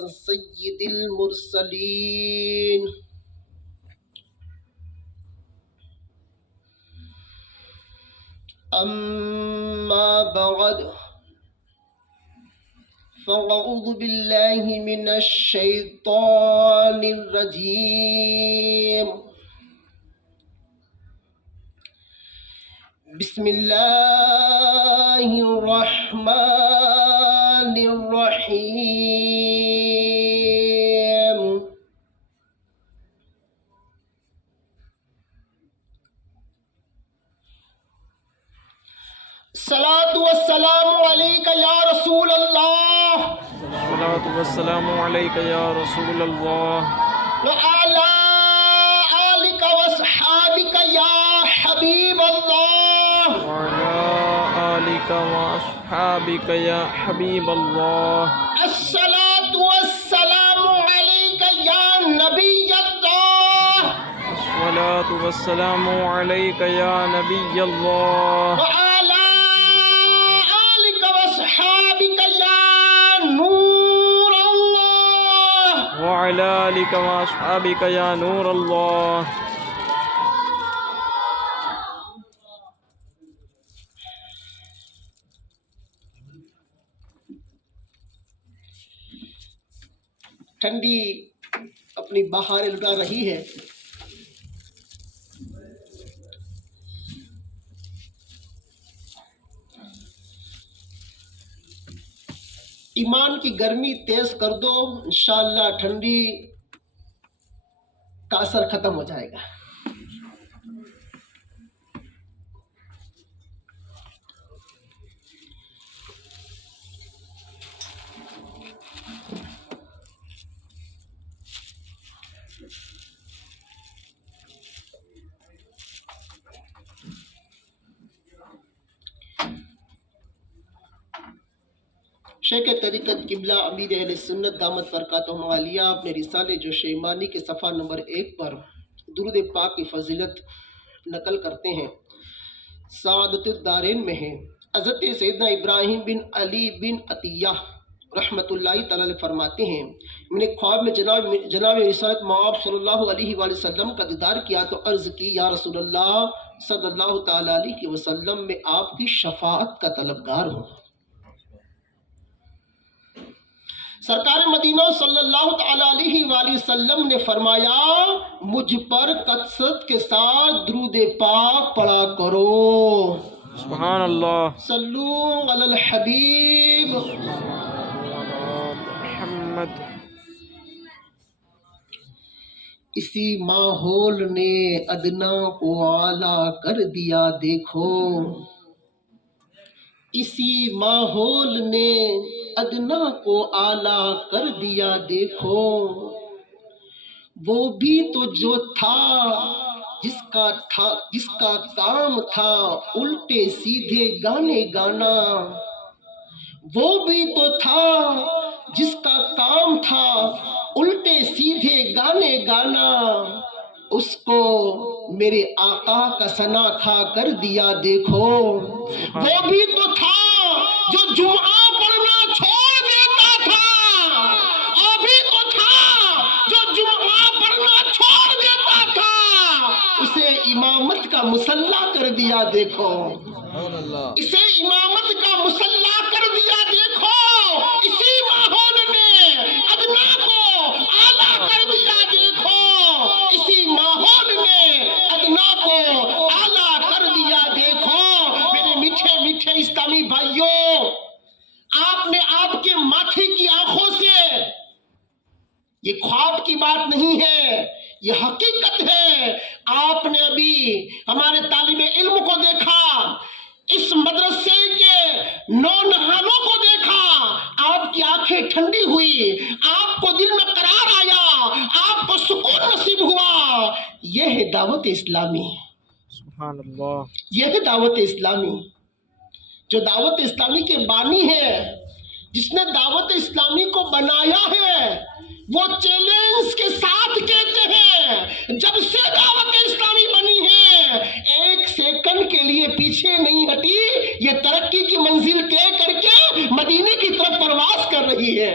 سيد المرسلين أما بعد فأعوذ بالله من الشيطان الرجيم بسم الله الرحمن الرحيم الصلاة والسلام عليك يا رسول الله الصلاة والسلام عليك يا رسول الله وعلى آلك وأصحابك يا حبيب الله وعلى آلك وأصحابك يا حبيب الله الصلاة والسلام عليك يا نبي الله الصلاة والسلام عليك يا نبي الله وعلى آلك وأصحابك يا نور الله وعلى آلك وأصحابك يا نور الله ٹھنڈی اپنی بہاریں لٹا رہی ہے. ایمان کی گرمی تیز کر دو، انشاءاللہ ٹھنڈی کا اثر ختم ہو جائے گا. شیخ طریقت قبلہ امیر اہل سنت دامت برکاتہم عالیہ اپنے رسالے جوش ایمانی کے صفحہ نمبر 1 پر درود پاک کی فضیلت نقل کرتے ہیں. سعادت الدارین میں ہے. حضرت سیدنا ابراہیم بن علی بن عطیہ رحمۃ اللہ تعالی علیہ فرماتے ہیں میں نے خواب میں جناب رسالت مآب صلی اللہ علیہ وآلہ وسلم کا دیدار کیا تو عرض کی یا رسول اللہ صلی اللہ تعالی علیہ وسلم میں آپ کی شفاعت کا طلبگار ہوں. سرکار مدینہ صلی اللہ تعالی علیہ وآلہ وسلم نے فرمایا مجھ پر کثرت کے ساتھ درود پاک پڑھا کرو. سبحان اللہ. صلو علی الحبیب. محمد. اسی ماحول نے ادنا کو اعلیٰ کر دیا دیکھو. اسی ماحول نے ادنا کو اعلیٰ کر دیا دیکھو. وہ بھی تو جو تھا جس کا کام تھا الٹے سیدھے گانے گانا. وہ بھی تو تھا جس کا کام تھا الٹے سیدھے گانے گانا. اس کو میرے آقا کا ثنا کھا کر دیا دیکھو. وہ بھی تو تھا جو جمعہ پڑھنا چھوڑ دیتا تھا. وہ بھی تو تھا جو جمعہ پڑھنا چھوڑ دیتا تھا. اسے امامت کا مسلح کر دیا دیکھو. اسے امامت کا مسلح کر دیا دیکھو. اسی ماحول نے ادنا کو اعلیٰ کر دیا دیکھو. اسی ماحول نے ادنا کو اعلیٰ کر دیا دیکھو. میرے میٹھے میٹھے اسلامی بھائیوں، آپ نے آپ کے ماتھے کی آنکھوں سے، یہ خواب کی بات نہیں ہے، یہ حقیقت ہے. آپ نے ابھی ہمارے طالب علم کو دیکھا، اس مدرسے کے نونہالوں کو دیکھا. آپ کی آنکھیں ٹھنڈی ہوئی، آپ کو دل میں قرار آیا، آپ کو سکون نصیب ہوا. یہ ہے دعوت اسلامی. سبحان اللہ. یہ ہے دعوت اسلامی. جو دعوت اسلامی کے بانی ہے، جس نے دعوت اسلامی کو بنایا ہے، وہ چیلنج کے ساتھ کہتے ہیں جب سے دعوت اسلامی بنی ہے 1 سیکنڈ کے لیے پیچھے نہیں ہٹی. یہ ترقی کی منزل طے کر کے مدینے کی طرف پرواز کر رہی ہے.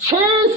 6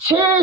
6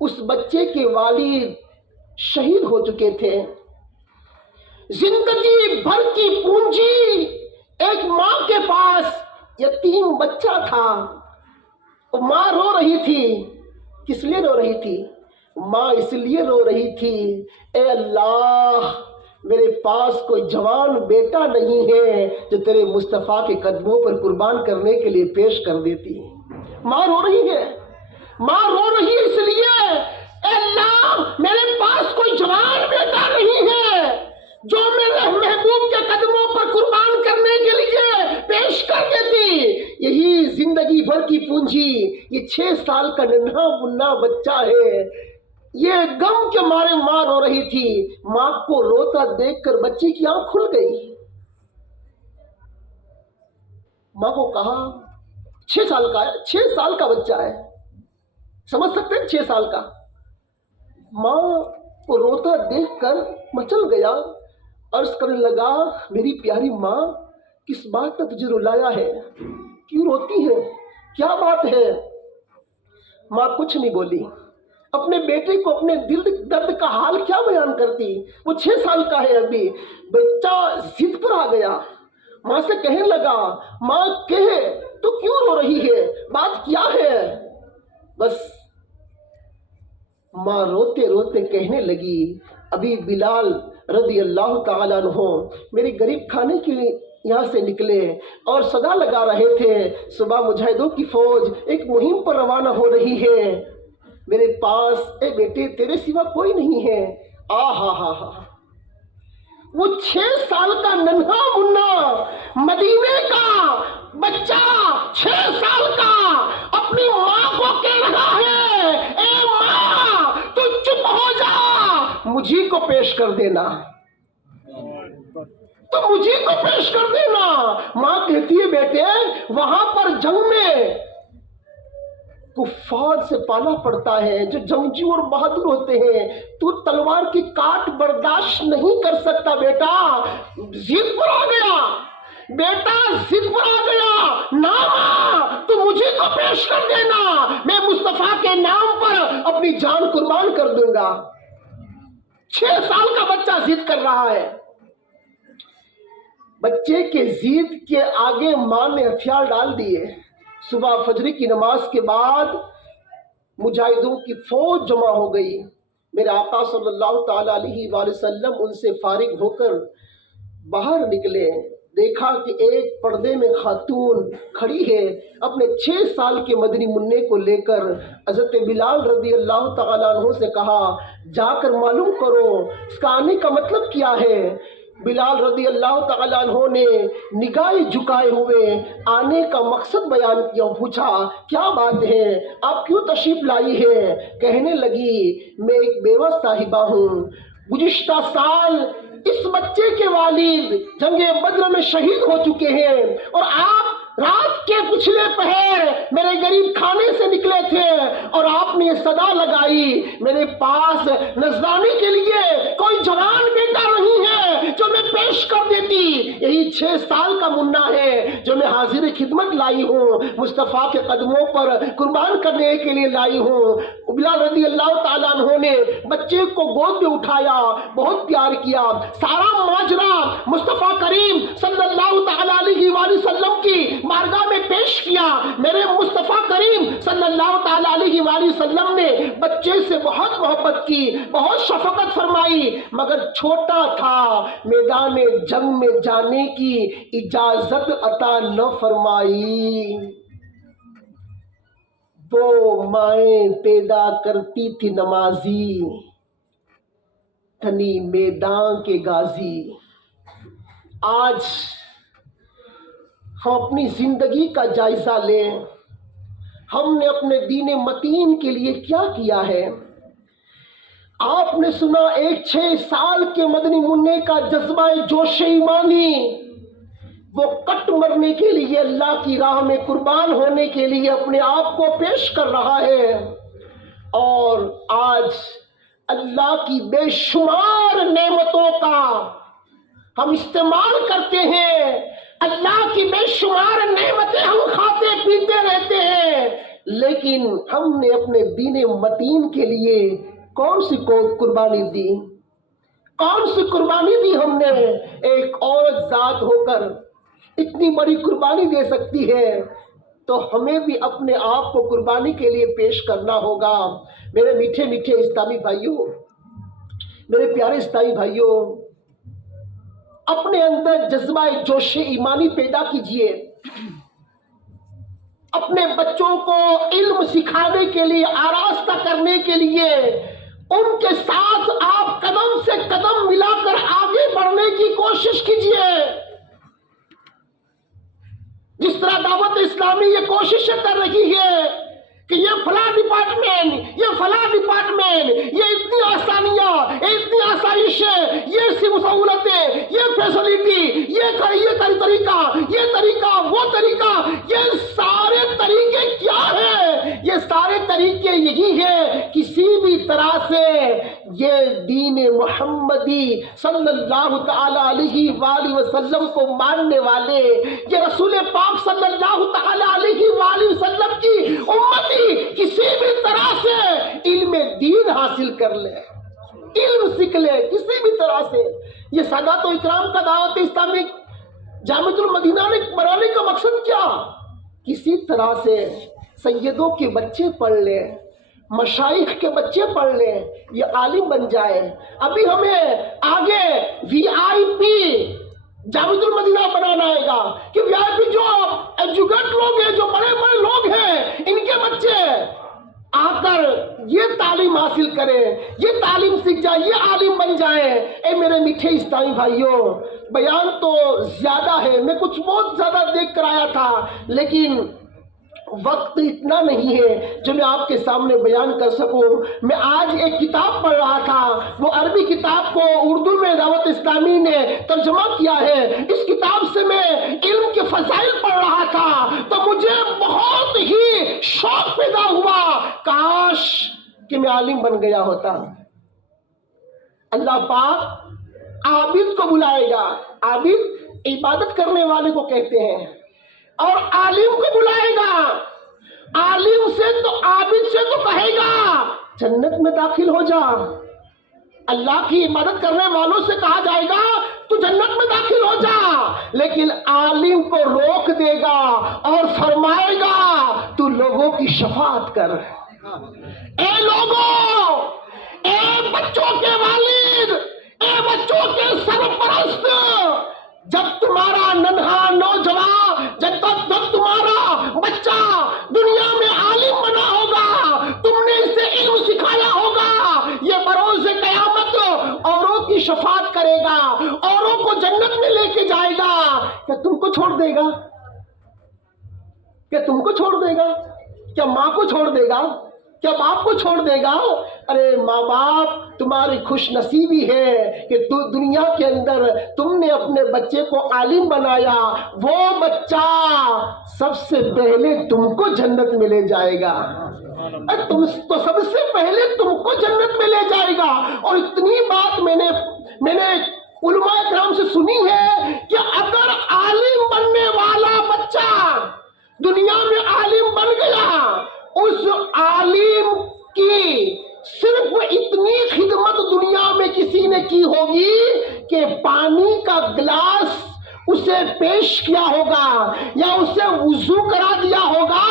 اس بچے کے والد شہید ہو چکے تھے۔ زندگی بھر کی پونجی ایک ماں کے پاس یتیم بچہ تھا، اور ماں رو رہی تھی۔ کس لیے رو رہی تھی؟ ماں اس لیے رو رہی تھی، اے اللہ میرے پاس کوئی جوان بیٹا نہیں ہے جو تیرے مصطفیٰ کے قدموں پر قربان کرنے کے لیے پیش کر دیتی۔ ماں رو رہی ہے، ماں رو رہی ہے اس لیے، اے اللہ میرے پاس کوئی جوان بیٹا نہیں ہے جو میرے محبوب کے قدموں پر قربان کرنے کے لیے پیش کر دیتی۔ یہی زندگی بھر کی پونجی، یہ 6 سال کا ننھا منا بچہ ہے۔ یہ غم کے مارے ماں رو رہی تھی۔ ماں کو روتا دیکھ کر بچے کی آنکھ کھل گئی۔ ماں کو کہا 6 سال کا ہے، 6 سال کا بچہ ہے، سمجھ سکتے ہیں 6 سال کا۔ ماں کو روتا دیکھ کر مچل گیا، عرض کرنے لگا میری پیاری ماں کس بات کا تجھے رلایا ہے؟ کیوں روتی ہے؟ کیا بات ہے؟ ماں کچھ نہیں بولی۔ اپنے بیٹے کو اپنے دل درد کا حال کیا بیان کرتی؟ وہ 6 سال کا ہے ابھی۔ بچہ ضد پر آ گیا، ماں سے کہنے لگا ماں کہے تو کیوں رو رہی ہے؟ بات کیا ہے؟ بس ماں روتے روتے کہنے لگی ابھی بلال رضی اللہ تعالیٰ عنہ میرے غریب کھانے کے یہاں سے نکلے اور صدا لگا رہے تھے صبح مجاہدوں کی فوج ایک مہم پر روانہ ہو رہی ہے، میرے پاس اے بیٹے تیرے سوا کوئی نہیں ہے۔ ہا وہ 6 سال کا ننھا منا مدینے کا بچہ 6 سال کا اپنی ماں کو کہہ رہا ہے اے ماں تو چپ ہو جا، مجھے کو پیش کر دینا، تو مجھے کو پیش کر دینا۔ ماں کہتی ہے بیٹے وہاں پر جنگ میں کفار سے پالا پڑتا ہے جو جنگجو اور بہادر ہوتے ہیں، تو تلوار کی کاٹ برداشت نہیں کر سکتا بیٹا، ضد پر آ گیا، بیٹا ضد پر آ گیا، نا ماں تو مجھے کو پیش کر دینا، میں مصطفیٰ کے نام پر اپنی جان قربان کر دوں گا۔ 6 سال کا بچہ ضد کر رہا ہے۔ بچے کے ضد کے آگے ماں نے ہتھیار ڈال دیے۔ صبح فجر کی نماز کے بعد مجاہدوں کی فوج جمع ہو گئی۔ میرے آقا صلی اللہ تعالیٰ علیہ وآلہ وسلم ان سے فارغ ہو کر باہر نکلے، دیکھا کہ ایک پردے میں خاتون کھڑی ہے، اپنے 6 سال کے مدنی منع کو لے کر حضرت بلال رضی اللہ تعالیٰ عنہ سے کہا جا کر معلوم کرو اس کا آنے کا مطلب کیا ہے۔ بلال رضی اللہ تعالیٰ عنہ نے نگاہ جھکائے ہوئے آنے کا مقصد بیان کیا، پوچھا کیا بات ہے، آپ کیوں تشریف لائی ہے؟ کہنے لگی میں ایک بیوہ صاحبہ ہوں، گزشتہ سال اس بچے کے والد جنگ بدر میں شہید ہو چکے ہیں، اور آپ رات کے پچھلے پہر میرے غریب کھانے سے نکلے تھے اور آپ نے صدا لگائی میرے پاس نذرانے کے لیے کوئی جوان بیٹا نہیں ہے جو میں پیش کر دیتی، یہی 6 سال کا منا ہے جو میں حاضر خدمت لائی ہوں، مصطفیٰ کے قدموں پر قربان کرنے کے لیے لائی ہوں۔ بلال رضی اللہ تعالیٰ عنہ نے بچے کو گود میں اٹھایا، بہت پیار کیا، سارا ماجرا مصطفیٰ کریم صلی اللہ تعالیٰ علیہ وآلہ وسلم کی بارگاہ میں پیش کیا۔ میرے مصطفیٰ کریم صلی اللہ تعالیٰ علیہ وآلہ وسلم نے بچے سے بہت محبت کی، بہت شفقت فرمائی، مگر چھوٹا تھا، میدان جنگ میں جانے کی اجازت عطا نہ فرمائی۔ وہ مائیں پیدا کرتی تھی نمازی، تنی میدان کے غازی۔ آج ہم اپنی زندگی کا جائزہ لیں، ہم نے اپنے دین متین کے لیے کیا کیا ہے؟ آپ نے سنا ایک 6 سال کے مدنی منع کا جذبہ جوش ایمانی، وہ کٹ مرنے کے لیے اللہ کی راہ میں قربان ہونے کے لیے اپنے آپ کو پیش کر رہا ہے، اور آج اللہ کی بے شمار نعمتوں کا ہم استعمال کرتے ہیں، اللہ کی بے شمار نعمتیں ہم کھاتے پیتے رہتے ہیں، لیکن ہم نے اپنے دین متین کے لیے کون سی قربانی دی؟ کون سی قربانی دی ہم نے؟ ایک عورت ذات ہو کر اتنی بڑی قربانی دے سکتی ہے تو ہمیں بھی اپنے آپ کو قربانی کے لیے پیش کرنا ہوگا۔ میرے میٹھے میٹھے اسلامی بھائیوں، میرے پیارے اسلامی بھائیوں، اپنے اندر جذبہ جوش ایمانی پیدا کیجئے۔ اپنے بچوں کو علم سکھانے کے لیے، آراستہ کرنے کے لیے ان کے ساتھ آپ قدم سے قدم ملا کر آگے بڑھنے کی کوشش کیجئے۔ جس طرح دعوت اسلامی یہ کوششیں کر رہی ہے کہ یہ فلاں ڈپارٹمنٹ، یہ فلاں ڈپارٹمنٹ، یہ اتنی آسانیاں، اتنی آسائشیں، یہ سہولتیں، یہ فیسلٹی، یہ طریقہ، وہ طریقہ، یہ سارے طریقے کیا ہیں؟ یہ سارے طریقے یہی ہیں کسی بھی طرح سے یہ دین محمدی صلی اللہ تعالی علیہ وآلہ وسلم کو ماننے والے، یہ رسول پاک صلی اللہ تعالی علیہ وآلہ وسلم کی امتی کسی بھی طرح سے علم دین حاصل کر لے، علم سیکھ لے کسی بھی طرح سے۔ یہ سادات و اکرام کا دعوت اسلامی جامعۃ المدینہ نے بنانے کا مقصد کیا؟ کسی طرح سے سیدوں کے بچے پڑھ لیں، مشائخ کے بچے پڑھ لیں، یہ عالم بن جائے۔ ابھی ہمیں آگے VIP جامعۃ المدینہ بنانا آئے گا کہ VIP جو ایجوکیٹ لوگ ہیں، جو بڑے بڑے لوگ ہیں، ان کے بچے آ کر یہ تعلیم حاصل کریں، یہ تعلیم سیکھ جائیں، یہ عالم بن جائیں۔ اے میرے میٹھے اسلامی بھائیوں، بیان تو زیادہ ہے، میں کچھ بہت زیادہ دیکھ کر آیا تھا، لیکن وقت اتنا نہیں ہے جو میں آپ کے سامنے بیان کر سکوں۔ میں آج ایک کتاب پڑھ رہا تھا، وہ عربی کتاب کو اردو میں دعوت اسلامی نے ترجمہ کیا ہے۔ اس کتاب سے میں علم کے فضائل پڑھ رہا تھا تو مجھے بہت ہی شوق پیدا ہوا، کاش کہ میں عالم بن گیا ہوتا۔ اللہ پاک عابد کو بلائے گا، عابد عبادت کرنے والے کو کہتے ہیں، اور عالم کو بلائے گا، عالم سے تو عابد سے تو کہے گا جنت میں داخل ہو جا۔ اللہ کی عبادت کرنے والوں سے کہا جائے گا تو جنت میں داخل ہو جا، لیکن عالم کو روک دے گا اور فرمائے گا تو لوگوں کی شفاعت کر۔ اے لوگوں، اے بچوں کے والد، اے بچوں کے سرپرست، جب تمہارا ننھا نوجوان، جب تمہارا بچہ دنیا میں عالم بنا ہوگا، تم نے اسے علم سکھایا ہوگا، یہ بروز قیامت اوروں کی شفاعت کرے گا، اوروں کو جنت میں لے کے جائے گا۔ کیا تم کو چھوڑ دے گا؟ کیا تم کو چھوڑ دے گا؟ کیا ماں کو چھوڑ دے گا؟ کیا باپ کو چھوڑ دے گا؟ ارے ماں باپ، تمہاری خوش نصیبی ہے کہ دنیا کے اندر تم نے اپنے بچے کو عالم بنایا، وہ بچہ سب سے پہلے تم کو جنت میں لے جائے گا، تم تو سب سے پہلے تم کو جنت میں لے جائے گا۔ اور اتنی بات میں نے علماء کرام سے سنی ہے کہ اگر عالم بننے والا بچہ دنیا میں عالم بن گیا، اس عالم کی صرف اتنی خدمت دنیا میں کسی نے کی ہوگی کہ پانی کا گلاس اسے پیش کیا ہوگا یا اسے وضو کرا دیا ہوگا،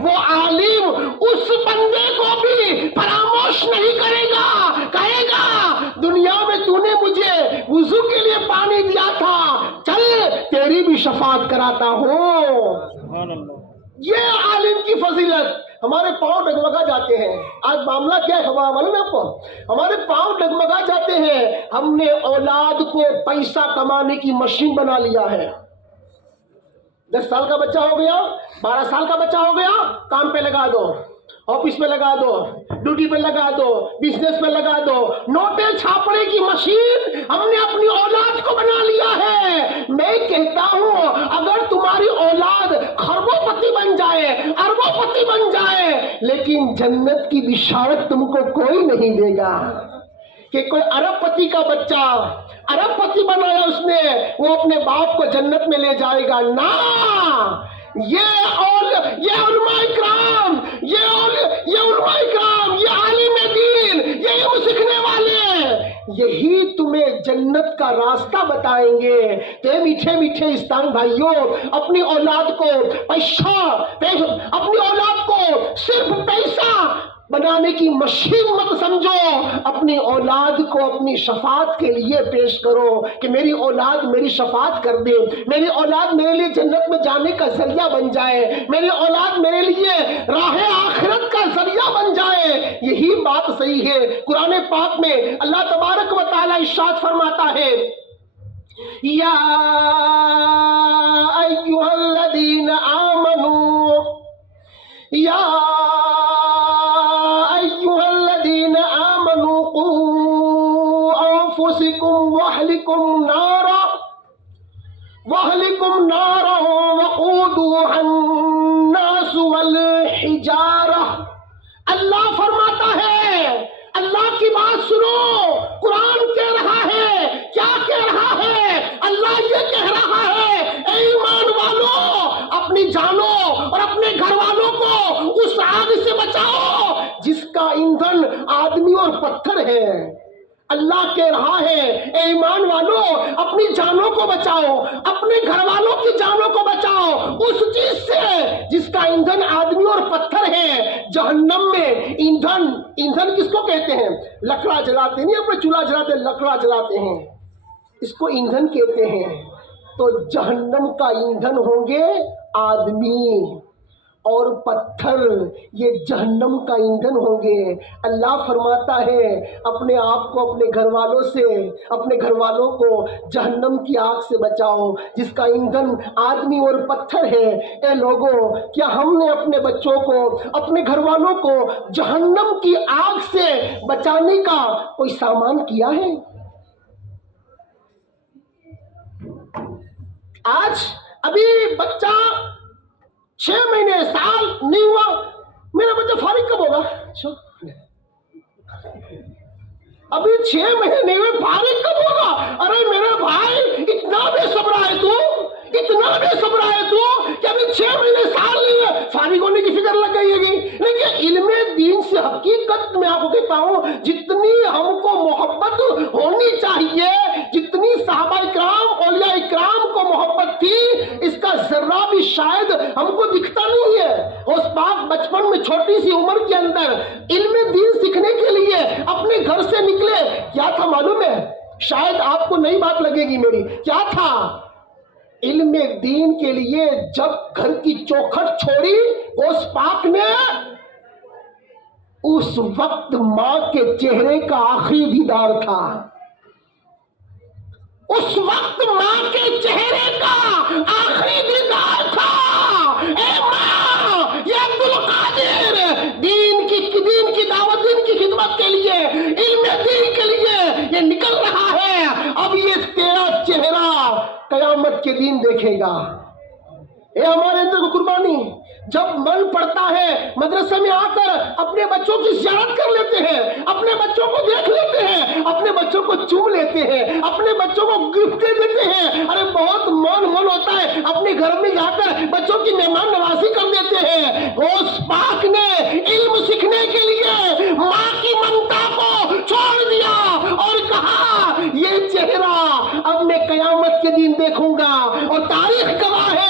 وہ عالم اس بندے کو بھی فراموش نہیں کرے گا، کہے گا دنیا میں تو نے مجھے وضو کے لیے پانی دیا تھا، چل تیری بھی شفاعت کراتا ہوں۔ یہ عالم کی فضیلت۔ ہمارے پاؤں ڈگمگا جاتے ہیں، آج معاملہ کیا ہے معلوم ہے آپ کو؟ ہمارے پاؤں ڈگمگا جاتے ہیں، ہم نے اولاد کو پیسہ کمانے کی مشین بنا لیا ہے۔ 10 سال کا بچہ ہو گیا، 12 سال کا بچہ ہو گیا، کام پہ لگا دو، آفس میں لگا دو، ڈیوٹی پہ لگا دو، بزنس پہ لگا دو، نوٹیں چھاپنے کی مشین ہم نے اپنی اولاد کو بنا لیا ہے۔ میں کہتا ہوں اگر تمہاری اولاد خربوں پتی بن جائے، اربوں پتی بن جائے، لیکن جنت کی بشارت تم کو کوئی نہیں دے گا کہ کوئی ارب پتی کا بچہ ارب پتی بنایا اس نے، وہ اپنے باپ کو جنت میں لے جائے گا۔ نہ، یہ علماء اکرام، یہ علماء اکرام، یہ عالم دین، یہ علم سیکھنے والے، یہی تمہیں جنت کا راستہ بتائیں گے۔ تو اے میٹھے میٹھے اسلام بھائیوں، اپنی اولاد کو اپنی اولاد کو صرف پیسہ بنانے کی مشین مت سمجھو، اپنی اولاد کو اپنی شفاعت کے لیے پیش کرو کہ میری اولاد میری شفاعت کر دے، میری اولاد میرے لیے جنت میں جانے کا ذریعہ بن جائے، میری اولاد میرے لیے راہ آخرت کا ذریعہ بن جائے۔ یہی بات صحیح ہے۔ قرآن پاک میں اللہ تبارک و تعالی ارشاد فرماتا ہے، یا ایھا الذین آمنوا، یا ایھا الذین آمنوا قوا انفسکم واہلکم نارا وقودوها الناس والحجارہ۔ اللہ فرماتا ہے، اللہ کی بات سنو، قرآن کہہ رہا ہے، کیا کہہ رہا ہے؟ اللہ یہ کہہ رہا ہے، اے ایمان والو، اپنی جانوں اور اپنے گھر والوں کو اس آگ سے بچاؤ جس کا ایندھن آدمی اور پتھر ہے۔ اللہ کہہ رہا ہے، اے ایمان والو، اپنی جانوں کو بچاؤ، اپنے گھر والوں کی جانوں کو بچاؤ اس چیز سے جس کا ایندھن آدمی اور پتھر ہے۔ جہنم میں ایندھن کس کو کہتے ہیں؟ لکڑا جلاتے نہیں، اپنے چولہا جلاتے، لکڑا جلاتے ہیں، اس کو ایندھن کہتے ہیں۔ تو جہنم کا ایندھن ہوں گے آدمی اور پتھر، یہ جہنم کا ایندھن ہوں گے۔ اللہ فرماتا ہے، اپنے آپ کو اپنے گھر والوں سے، اپنے گھر والوں کو جہنم کی آگ سے بچاؤ جس کا ایندھن آدمی اور پتھر ہے۔ اے لوگوں، کیا ہم نے اپنے بچوں کو، اپنے گھر والوں کو جہنم کی آگ سے بچانے کا کوئی سامان کیا ہے؟ آج ابھی بچہ 6 مہینے سال نہیں ہوا، میرا بچہ فارغ کب ہوگا؟ ابھی 6 مہینے میں فارغ کب ہوگا؟ ارے میرے بھائی، اتنا بے صبر ہے تو، اتنا بے صبر ہے تو کہ ابھی 6 مہینے سال نہیں ہے، فارغ ہونے کی فکر لگ گئی ہے۔ لیکن علم دین سے حقیقت میں آپ کو کہتا ہوں، جتنی ہم کو محبت ہونی چاہیے، جتنی صحابہ اکرام، اولیاء اکرام کو محبت تھی، اس کا ذرہ بھی شاید ہم کو دکھتا نہیں ہے۔ اس پاک بچپن میں چھوٹی سی عمر کے اندر علم دین سیکھنے کے لیے اپنے گھر سے نکلے، کیا تھا معلوم ہے؟ شاید آپ کو نئی بات لگے گی میری، کیا تھا؟ علم دین کے لیے جب گھر کی چوکھٹ چھوڑی اس پاک نے، اس وقت ماں کے چہرے کا آخری دیدار تھا، اس وقت ماں کے چہرے کا آخری دیدار تھا۔ اے ماں، یہ عبدالقادر دین کی دعوت، دین کی خدمت کے لیے، علم دین کے لیے یہ نکل رہا ہے، اب یہ تیرا چہرہ قیامت کے دن دیکھے گا۔ اے ہمارے اندر کو قربانی، جب من پڑتا ہے مدرسے میں آ کر اپنے بچوں کی زیارت کر لیتے ہیں، اپنے بچوں کو دیکھ لیتے ہیں، اپنے بچوں کو چوم لیتے ہیں، اپنے بچوں کو گفٹ دے دیتے ہیں، ارے بہت من ہوتا ہے اپنے گھر میں جا کر بچوں کی مہمان نوازی کر دیتے ہیں۔ اس پاک نے علم سیکھنے کے لیے ماں کی ممتا کو چھوڑ دیا اور کہا، یہ چہرہ اب میں قیامت کے دن دیکھوں گا، اور تاریخ گواہ ہے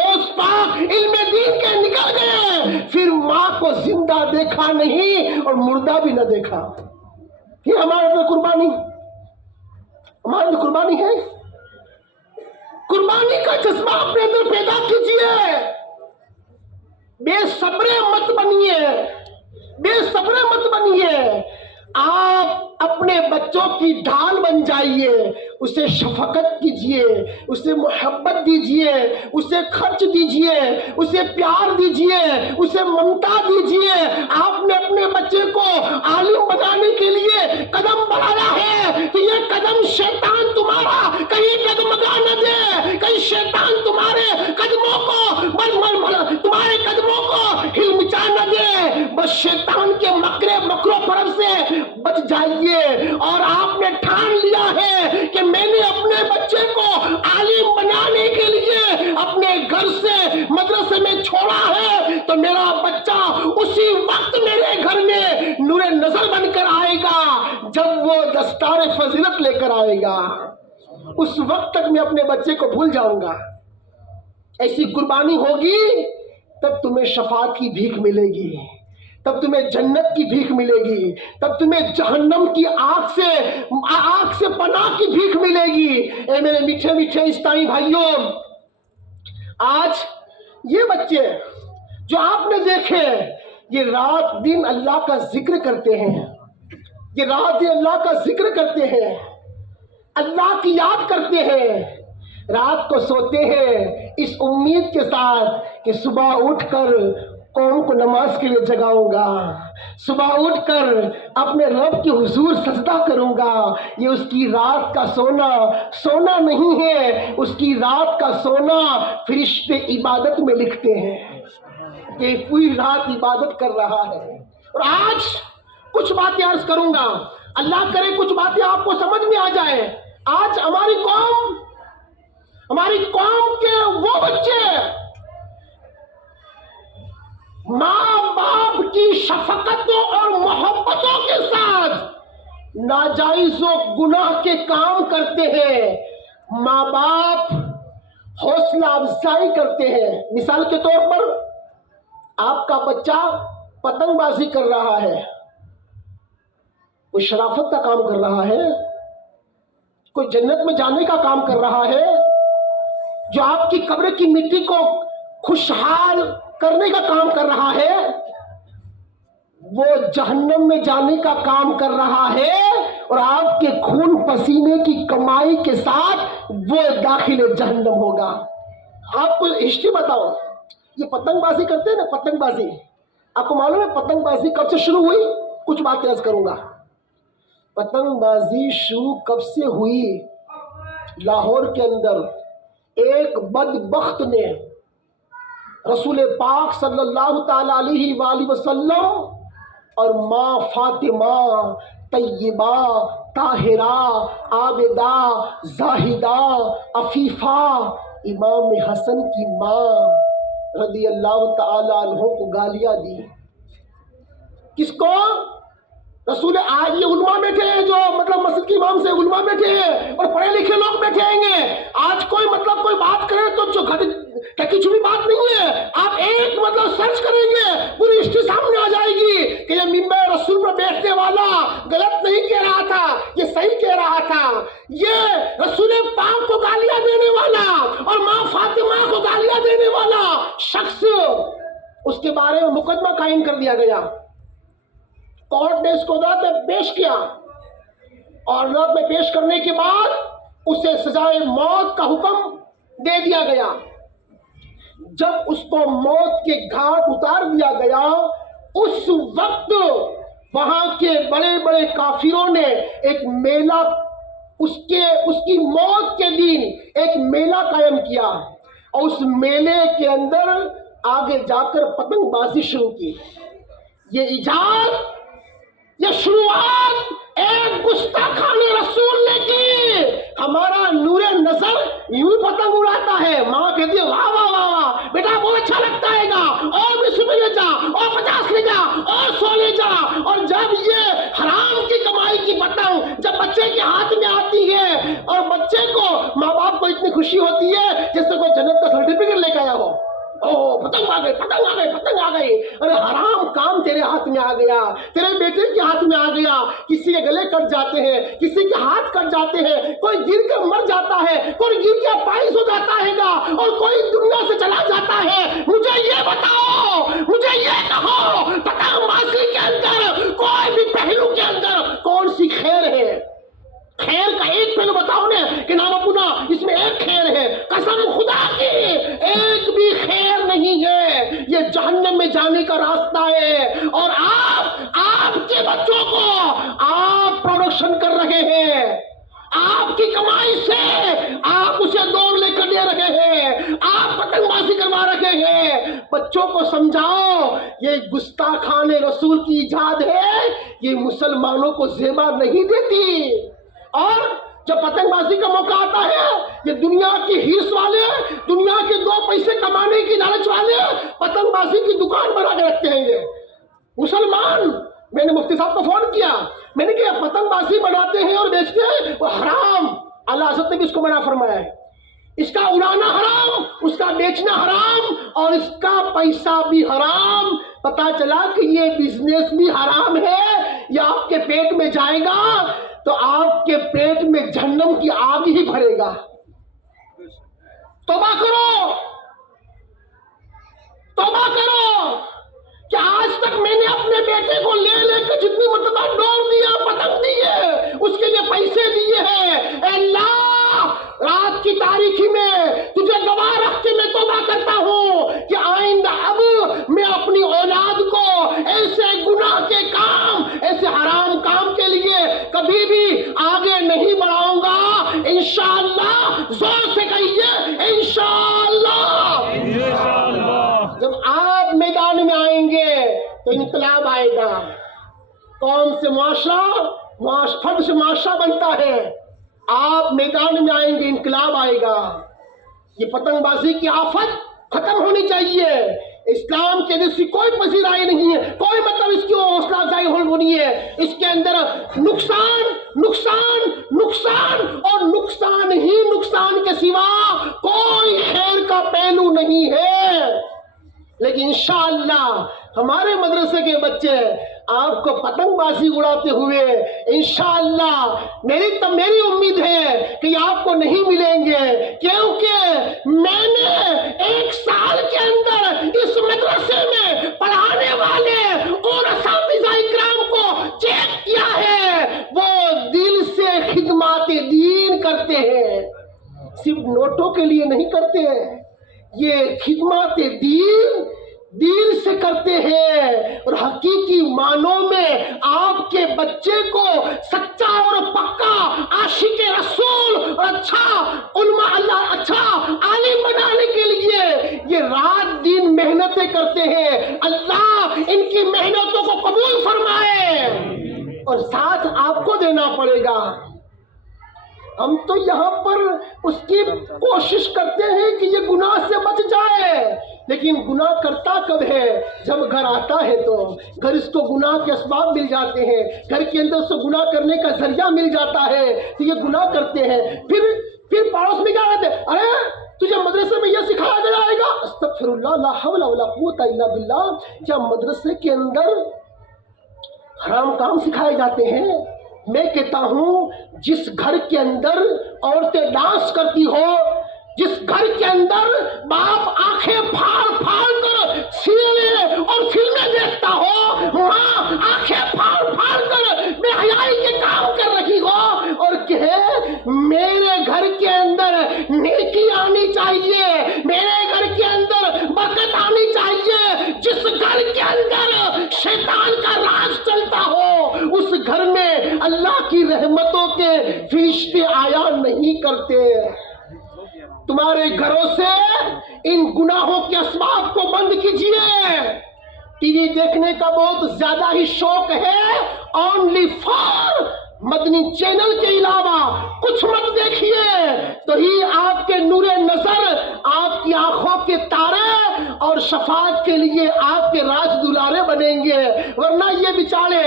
اس پاک علم دین کے نکل گئے، پھر ماں کو زندہ دیکھا نہیں اور مردہ بھی نہ دیکھا۔ یہ ہمارے اندر قربانی، ہمارے اندر قربانی ہے۔ قربانی کا جذبہ اپنے اندر پیدا کیجیے، بے صبرے مت بنیے، بے صبرے مت بنیے۔ آپ اپنے بچوں کی ڈھال بن جائیے، اسے شفقت کیجیے، اسے محبت دیجیے، اسے خرچ دیجیے، اسے پیار دیجیے، اسے ممتا دیجیے۔ آپ نے اپنے بچے کو عالم بنانے کے لیے قدم بڑھایا ہے کہ یہ قدم شیطان تمہارا کہیں ڈگمگا نہ دے، کہیں شیطان تمہارے قدموں کو تمہارے قدموں کو ہلمچا نہ دے، بس شیطان کے مکرو فرب سے بچ جائیے۔ اور آپ نے ٹھان لیا ہے کہ میں نے اپنے بچے کو عالم بنانے کے لیے اپنے گھر سے مدرسے جب وہ دستار فضیلت لے کر آئے گا اس وقت تک میں اپنے بچے کو بھول جاؤں گا. ایسی قربانی ہوگی تب تمہیں شفاعت کی بھیک ملے گی، تب تمہیں جنت کی بھیک ملے گی، تب تمہیں جہنم کی آگ سے پناہ کی بھیک ملے گی. اے میرے میٹھے میٹھے اسلامی بھائیوں، آج یہ بچے جو آپ نے دیکھے یہ رات دن اللہ کا ذکر کرتے ہیں، یہ رات دن اللہ کا ذکر کرتے ہیں، اللہ کی یاد کرتے ہیں، رات کو سوتے ہیں اس امید کے ساتھ کہ صبح اٹھ کر قوم کو نماز کے لیے جگاؤں گا، صبح اٹھ کر اپنے رب کے حضور سجدہ کروں گا. یہ اس کی رات کا سونا نہیں ہے، اس کی رات کا سونا فرشتے عبادت میں لکھتے ہیں کہ پوری رات عبادت کر رہا ہے. اور آج کچھ باتیں عرض کروں گا، اللہ کرے کچھ باتیں آپ کو سمجھ میں آ جائے. آج ہماری قوم کے وہ بچے ماں باپ کی شفقتوں اور محبتوں کے ساتھ ناجائز و گناہ کے کام کرتے ہیں. ماں باپ حوصلہ افزائی کرتے ہیں. مثال کے طور پر آپ کا بچہ پتنگ بازی کر رہا ہے، کوئی شرافت کا کام کر رہا ہے، کوئی جنت میں جانے کا کام کر رہا ہے، جو آپ کی قبر کی مٹی کو خوشحال کرنے کا کام کر رہا ہے، وہ جہنم میں جانے کا کام کر رہا ہے. اور آپ کے خون پسینے کی کمائی کے ساتھ وہ داخل جہنم ہوگا. آپ کو ہسٹری بتاؤ، یہ پتنگ بازی کرتے ہیں نا، پتنگ بازی آپ کو معلوم ہے پتنگ بازی کب سے شروع ہوئی؟ کچھ باتیں عرض کروں گا. پتنگ بازی شروع کب سے ہوئی؟ لاہور کے اندر ایک بدبخت نے رسول پاک صلی اللہ تعالی علیہ وآلہ وسلم اور ماں فاطمہ طیبہ طاہرہ عابدہ زاہدہ عفیفہ امام حسن کی ماں رضی اللہ تعالی عنہ کو گالیاں دی. کس کو؟ رسول. آج یہ علماء بیٹھے ہیں جو مسجد کے امام سے علماء بیٹھے ہیں اور پڑھے لکھے لوگ بیٹھے ہیں گے. آج کوئی بات کرے تو جو ٹکی چھپی بات نہیں ہے، آپ ایک سرچ کریں گے پوری ہسٹری سامنے آ جائے گی کہ یہ منبر رسول پر بیٹھنے والا غلط نہیں کہہ رہا تھا، یہ صحیح کہہ رہا تھا. یہ رسول پاک کو گالیاں دینے والا اور ماں فاطمہ کو گالیاں دینے والا شخص، اس کے بارے میں مقدمہ قائم کر دیا گیا. کورٹ نے اس کو عدالت میں پیش کیا اور عدالت میں پیش کرنے کے بعد اسے سزائے موت کا حکم دے دیا گیا. جب اس کو موت کے گھاٹ اتار دیا گیا اس وقت وہاں کے بڑے بڑے کافروں نے ایک میلہ، اس کی موت کے دن ایک میلہ قائم کیا اور اس میلے کے اندر آگے جا کر پتنگ بازی شروع کی. یہ ایجاد، یہ شروعات ایک گستاخانہ رسول نے کی. ہمارا نور نظر یوں پتنگ اڑاتا ہے، ماں کہتی ہے واہ واہ واہ واہ بیٹا بہت اچھا لگتا ہے گا، اور 20 روپے لے جا، اور 50 لے جا، اور 100 لے جا. اور جب یہ حرام کی کمائی کی پتنگ جب بچے کے ہاتھ میں آتی ہے اور بچے کو، ماں باپ کو اتنی خوشی ہوتی ہے جس سے کوئی جنت کا سرٹیفکیٹ لے کے آیا ہو. پتنگ آ گئی، پتنگ آ گئی، پتنگ آ گئی. ارے حرام کام تیرے ہاتھ میں آ گیا، تیرے بیٹے کے ہاتھ میں آ گیا. کسی کے گلے کٹ جاتے ہیں، کسی کے ہاتھ کٹ جاتے ہیں، کوئی گر کر مر جاتا ہے، کوئی گر کے پائز ہو جاتا ہے گا، اور کوئی دنیا سے چلا جاتا ہے. مجھے یہ بتاؤ، مجھے یہ کہو، پتنگ بازی کے اندر کوئی بھی پہلو کے اندر کون سی خیر ہے؟ خیر کا ایک پہلو بتاؤ نے کہ نام اپنا اس میں ایک خیر ہے. قسم خدا کی ایک بھی خیر نہیں ہے. یہ جہنم میں جانے کا راستہ ہے. اور آپ کے بچوں کو آپ پروڈکشن کر رہے ہیں، آپ کی کمائی سے آپ اسے دوڑ لے کر دے رہے ہیں، آپ پتنگ بازی کروا رہے ہیں. بچوں کو سمجھاؤ یہ گستاخانہ رسول کی ایجاد ہے، یہ مسلمانوں کو زیبا نہیں دیتی. اور جب پتنگ بازی کا موقع آتا ہے یہ دنیا کی ہرس والے، دنیا کے 2 پیسے کمانے کی لالچ والے پتنگ بازی کی دکان بنا کے رکھتے ہیں. یہ مسلمان میں نے مفتی صاحب کو فون کیا، میں نے کہا پتنگ بازی بناتے ہیں اور بیچتے ہیں وہ حرام، اللہ حضرت نے بھی اس کو منع فرمایا ہے، اس کا اڑانا حرام، اس کا بیچنا حرام اور اس کا پیسہ بھی حرام۔ پتا چلا کہ یہ بزنس بھی حرام ہے، یہ آپ کے پیٹ میں جائے گا تو آپ کے پیٹ میں جہنم کی آگ ہی بھرے گا۔ توبہ کرو، توبہ کرو کہ آج تک میں نے اپنے بیٹے کو لے لے کے جتنی مرتبہ ڈور دیا، پتنگ دیے، اس کے لیے پیسے دیے ہیں، اے اللہ رات کی تاریکی میں تجھے گواہ رکھ کے میں توبہ کرتا ہوں کہ آئندہ اب میں اپنی اولاد کو ایسے گناہ کے کام، ایسے حرام کام کے لیے کبھی بھی آگے نہیں بڑھاؤں گا، انشاءاللہ۔ زور سے کہیے انشاءاللہ۔ جب آپ میدان میں آئیں گے تو انقلاب آئے گا، قوم سے معاشرہ، فرد سے معاشرہ بنتا ہے، آپ میدان میں آئیں گے انقلاب آئے گا۔ یہ پتنگ بازی کی آفت ختم ہونی چاہیے، اسلام کے اس کی کوئی پذیرائی نہیں ہے، کوئی مطلب اس کی حوصلہ افزائی ہونی ہے، اس کے اندر نقصان نقصان نقصان اور نقصان ہی نقصان کے سوا کوئی خیر کا پہلو نہیں ہے۔ لیکن انشاءاللہ ہمارے مدرسے کے بچے آپ کو پتنگ بازی اڑاتے ہوئے انشاءاللہ میری امید ہے کہ آپ کو نہیں ملیں گے، کیونکہ میں نے ایک سال کے اندر اس مدرسے میں پڑھانے والے اور اساتذہ اکرام کو چیک کیا ہے، وہ دل سے خدمات دین کرتے ہیں، صرف نوٹوں کے لیے نہیں کرتے ہیں، یہ خدمات دین سے کرتے ہیں، اور حقیقی معنوں میں آپ کے بچے کو سچا اور پکا عاشق رسول اور اچھا علماء اللہ، اچھا عالم بنانے کے لیے یہ رات دن محنتیں کرتے ہیں۔ اللہ ان کی محنتوں کو قبول فرمائے، اور ساتھ آپ کو دینا پڑے گا۔ ہم تو یہاں پر اس کی کوشش کرتے ہیں کہ یہ گناہ سے بچ جائے، لیکن گناہ کرتا کب ہے؟ جب گھر آتا ہے تو گھر اس کو گناہ کے اسباب مل جاتے ہیں، گھر کے اندر سے گناہ کرنے کا ذریعہ مل جاتا ہے تو یہ گناہ کرتے ہیں۔ پھر پڑوس میں کیا کہتے ہیں؟ ارے تجھے مدرسے میں یہ سکھایا گیا ہے گا، استغفر اللہ، لا حول ولا قوت الا باللہ۔ کیا مدرسے کے اندر حرام کام سکھائے جاتے ہیں؟ میں کہتا ہوں جس گھر کے اندر عورتیں ڈانس کرتی ہو، جس گھر کے اندر باپ آنکھیں پھاڑ پھاڑ کر سیریلیں اور فلمیں دیکھتا ہو، ماں آنکھیں پھاڑ پھاڑ کر بے حیائی کے کام کر رہی ہو، اور کہے میرے گھر کے اندر نیکی آنی چاہیے، میرے گھر کے اندر برکت آنی چاہیے، جس گھر کے اندر شیطان کا راز چلتا ہو اس گھر میں اللہ کی رحمتوں کے فرشتے آیا نہیں کرتے۔ تمہارے گھروں سے ان گناہوں کے اسباب کو بند کیجیے۔ ٹی وی دیکھنے کا بہت زیادہ ہی شوق ہے، اونلی فار مدنی چینل کے علاوہ کچھ مت دیکھیے، تو ہی آپ کے نور نظر، آپ کی آنکھوں کے تارے اور شفاعت کے لیے آپ کے راج دلارے بنیں گے، ورنہ یہ بیچارے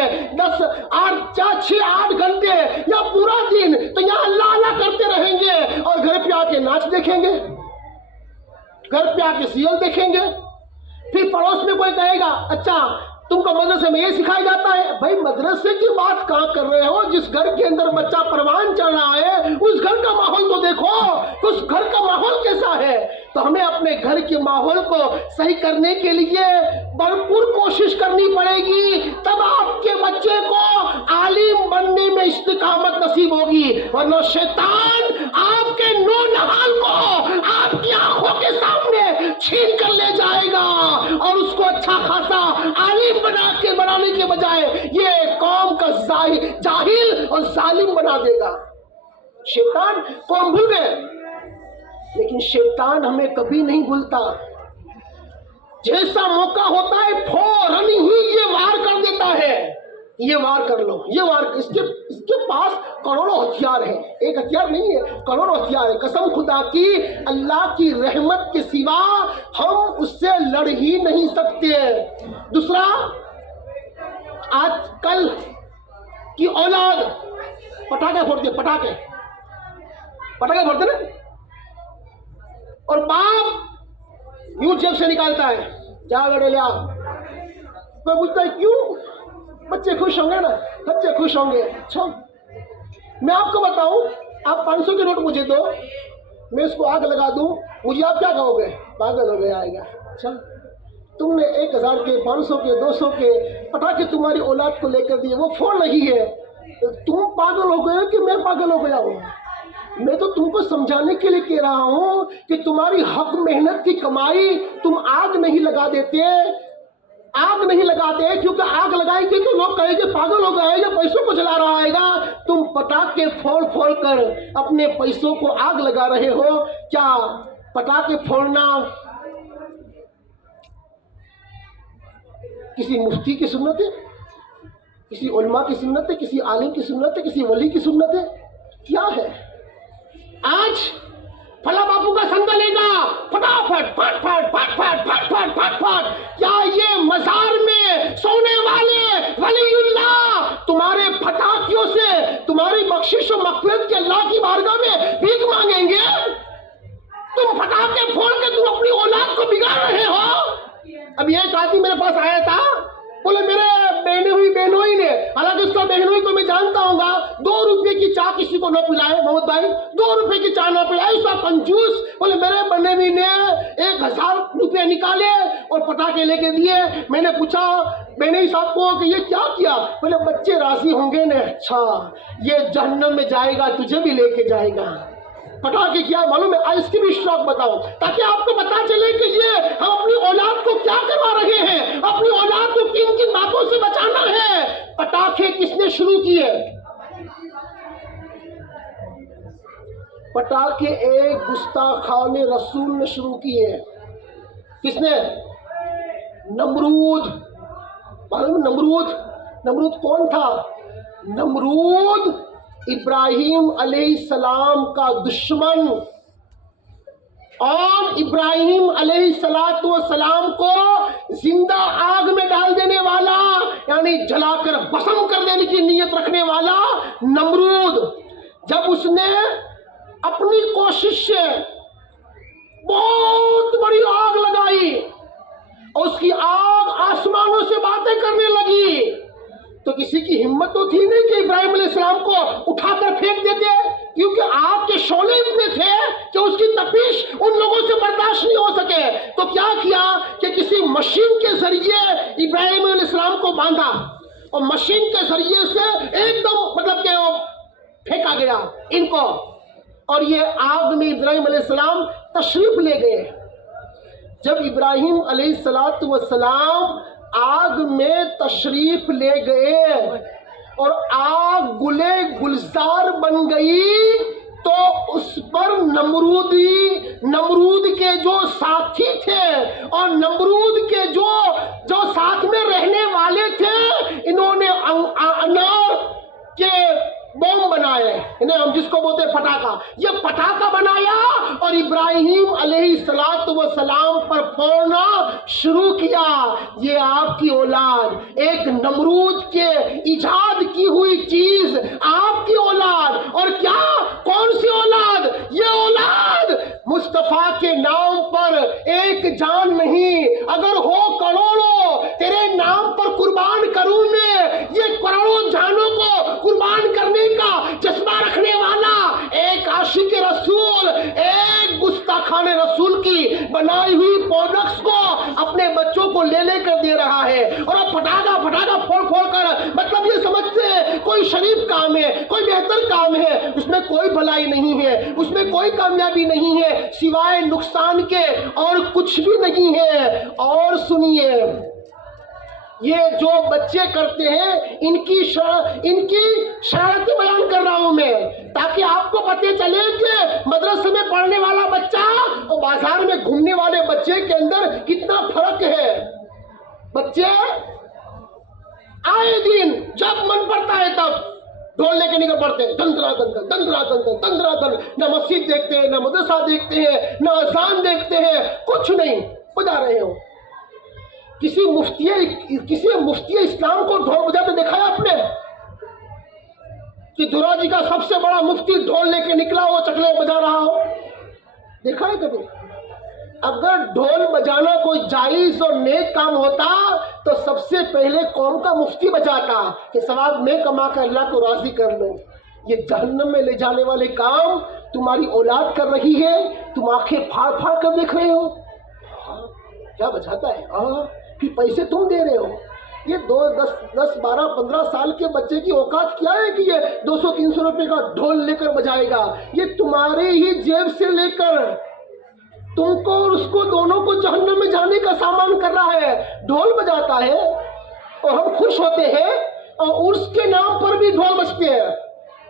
6-8 گھنٹے یا پورا دن تو یہاں اللہ اللہ کرتے رہیں گے اور گھر پہ آ کے ناچ دیکھیں گے، گھر پہ آ کے سیریل دیکھیں گے۔ پھر پڑوس میں کوئی کہے گا اچھا تم کو مدرسے میں یہ سکھایا جاتا ہے، بھائی مدرسے کی بات کہاں کر رہے ہو؟ جس گھر کے اندر بچہ پروان چڑھ رہا ہے اس گھر کا ماحول تو دیکھو، اس گھر کا ماحول کیسا ہے۔ تو ہمیں اپنے گھر کے ماحول کو صحیح کرنے کے لیے بھرپور کوشش کرنی پڑے گی، تب آپ کے بچے کو عالم بننے میں استقامت نصیب ہوگی، ورنہ شیطان آپ کے نور نہال کو آپ کی آنکھوں کے سامنے چھین کر لے جائے گا اور اس کو اچھا خاصا عالم بنانے کے بجائے یہ قوم کا جاہل اور ظالم بنا دے گا۔ شیطان کو ہم بھول گئے، لیکن شیطان ہمیں کبھی نہیں بھولتا، جیسا موقع ہوتا ہے فوراً ہی یہ وار کر دیتا ہے، یہ وار کر لو، یہ وار، اس کے پاس کروڑوں ہتھیار ہیں، ایک ہتھیار نہیں ہے، کروڑوں ہتھیار ہے۔ قسم خدا کی اللہ کی رحمت کے سوا ہم اس سے لڑ ہی نہیں سکتے۔ دوسرا آج کل کی اولاد پٹاخے پھوڑتے، پٹاخے پھوڑتے نا، اور باپ یوں جیب سے نکالتا ہے، جا بیٹے لے آ. میں پوچھتا ہے کیوں؟ بچے خوش ہوں گے نا، بچے خوش ہوں گے. اچھا میں آپ کو بتاؤں، آپ 500 کے نوٹ مجھے دو، میں اس کو آگ لگا دوں، مجھے آپ کیا کہو گے؟ پاگل ہو گیا آئے گا. اچھا تم نے 1000 کے، 500 کے، 200 کے پٹاخے تمہاری اولاد کو لے کر دیے، وہ پھوڑ رہی ہے، تم پاگل ہو گئے کہ میں پاگل ہو گیا ہوں؟ میں تو تم کو سمجھانے کے لیے کہہ رہا ہوں کہ تمہاری حق محنت کی کمائی تم آگ نہیں لگا دیتے، آگ نہیں لگاتے، کیونکہ آگ لگائیں گے تو لوگ کہیں گے پاگل ہو گئے یا پیسوں کو جلا رہا ہے گا. تم پٹاخے پھوڑ کر اپنے پیسوں کو آگ لگا رہے ہو. کیا پٹاخے پھوڑنا کسی مفتی کی سنت ہے، کسی علماء کی سنت ہے، کسی عالم کی سنت ہے، کسی ولی کی سنت ہے؟ کیا ہے؟ آج فلاں باپو کا سنگا لے گا، پھٹافٹ پھٹ پھٹ پھٹ پھٹ پھٹ پھٹ پھٹ پھٹ. کیا یہ مزار میں سونے والے ولی اللہ تمہارے پٹاخیوں سے تمہاری بخشش و مغفرت کے اللہ کی بارگاہ میں بھیک مانگیں گے؟ تم پٹاخے پھوڑ کے تم اپنی اولاد کو بگاڑ رہے ہو. اب ایک آدمی میرے پاس آیا تھا، بولے میرے بہنوئی نے، حالانکہ اس کا بہنوئی کو میں جانتا ہوں گا، 2 روپے کی چائے کسی کو نہ پلائے. محمد بھائی 2 روپے کی چائے نہ پلائے، اس کا کنجوس. بولے میرے بہنوئی نے 1000 روپے نکالے اور پٹاخے لے کے دیے. میں نے پوچھا بہنوئی صاحب کو کہ یہ کیا کیا؟ بولے بچے راضی ہوں گے نا. اچھا یہ جہنم میں جائے گا، تجھے بھی لے کے جائے گا. پٹاخے کیا معلوم ہے؟ اس کی بھی اشتراک بتاؤ تاکہ آپ کو پتا چلے کہ یہ ہم اپنی اولاد کو کیا کروا رہے ہیں، اپنی اولاد کو کن کن باتوں سے بچانا ہے. پٹاخے کس نے شروع کیے؟ پٹاخے ایک گستاخان رسول نے شروع کیے. کس نے؟ نمرود. معلوم نمرود کون تھا؟ نمرود ابراہیم علیہ السلام کا دشمن، اور ابراہیم علیہ السلام کو زندہ آگ میں ڈال دینے والا، یعنی جلا کر بھسم کر دینے کی نیت رکھنے والا نمرود. جب اس نے اپنی کوشش سے بہت بڑی آگ لگائی اور اس کی آگ آسمانوں سے باتیں کرنے لگی، تو کسی کی ہمت تو تھی نہیں کہ ابراہیم علیہ السلام کو اٹھا کر پھینک دیتے، کیونکہ آگ کے شعلے اتنے تھے کہ اس کی تپش ان لوگوں سے برداشت نہیں ہو سکے. تو کیا کیا کہ کسی مشین کے ذریعے ابراہیم علیہ السلام کو باندھا، اور مشین کے ذریعے سے ایک دم مطلب کہ پھینکا گیا ان کو، اور یہ آگ میں ابراہیم علیہ السلام تشریف لے گئے. جب ابراہیم علیہ السلام آگ میں تشریف لے گئے اور آگ گلے گلزار بن گئی، تو اس پر نمرود کے جو ساتھی تھے اور نمرود کے جو ساتھ میں رہنے والے تھے، انہوں نے انار کے بم بنائے، انہیں ہم جس کو بولتے ہیں پٹاخہ، یہ پٹاخہ بنایا اور ابراہیم علیہ السلام پر پھوڑنا شروع کیا. یہ آپ کی اولاد، ایک نمرود کے ایجاد کی ہوئی چیز، آپ کی اولاد. اور کیا کون سی اولاد؟ یہ اولاد مصطفیٰ کے نام پر ایک جان نہیں، اگر ہو کروڑوں تیرے نام پر قربان کروں میں. یہ کروڑوں جانوں کو قربان کرنے کا جذبہ رکھنے والا ایک عاشق رسول، ایک گستاخان رسول کی بنائی ہوئی پروڈکٹس کو اپنے بچوں کو لے کر دے رہا ہے. اور اب پٹاخہ پھوڑ کر مطلب یہ سمجھتے ہیں کوئی شریف کام ہے، کوئی بہتر کام ہے، اس میں کوئی بھلائی نہیں ہے، اس میں کوئی کامیابی نہیں ہے سوائے نقصان کے، اور کچھ بھی نہیں ہے. اور سنیے، یہ جو بچے کرتے ہیں ان کی شرارتیں بیان کر رہا ہوں میں، تاکہ آپ کو پتہ چلے کہ مدرسے میں پڑھنے والا بچہ اور بازار میں گھومنے والے بچے کے اندر کتنا فرق ہے. بچے آئے دن جب من پڑتا ہے تب ڈھول لے کے نکل پڑتے ہیں، دندرا دن، نہ مسجد دیکھتے ہیں، نہ مدرسہ دیکھتے ہیں، نہ اذان دیکھتے ہیں، کچھ نہیں. بجا رہے ہو کسی مفتی اسلام کو ڈھول بجاتے دیکھا ہے آپ نے؟ کہ دھرا جی کا سب سے بڑا مفتی ڈھول لے کے نکلا ہو، چکلے بجا رہا ہو؟ دیکھا ہے کبھی؟ اگر ڈھول بجانا کوئی جائز اور نیک کام ہوتا تو سب سے پہلے قوم کا مفتی بجاتا کہ ثواب میں کما کر اللہ کو راضی کر لو۔ یہ جہنم میں لے جانے والے کام تمہاری اولاد کر رہی ہے، تم آنکھیں پھاڑ پھاڑ کر دیکھ رہے ہو۔ کیا بجاتا ہے؟ پھر پیسے تم دے رہے ہو۔ یہ 10 12 15 سال کے بچے کی اوقات کیا ہے کہ یہ 200 300 روپے کا ڈھول لے کر بجائے گا؟ یہ تمہارے ہی جیب سے لے کر تم کو اور اس کو دونوں کو جہنم میں جانے کا سامان کر رہا ہے۔ ڈھول بجاتا ہے اور ہم خوش ہوتے ہیں، اور عرس کے نام پر بھی ڈھول بجتے ہیں۔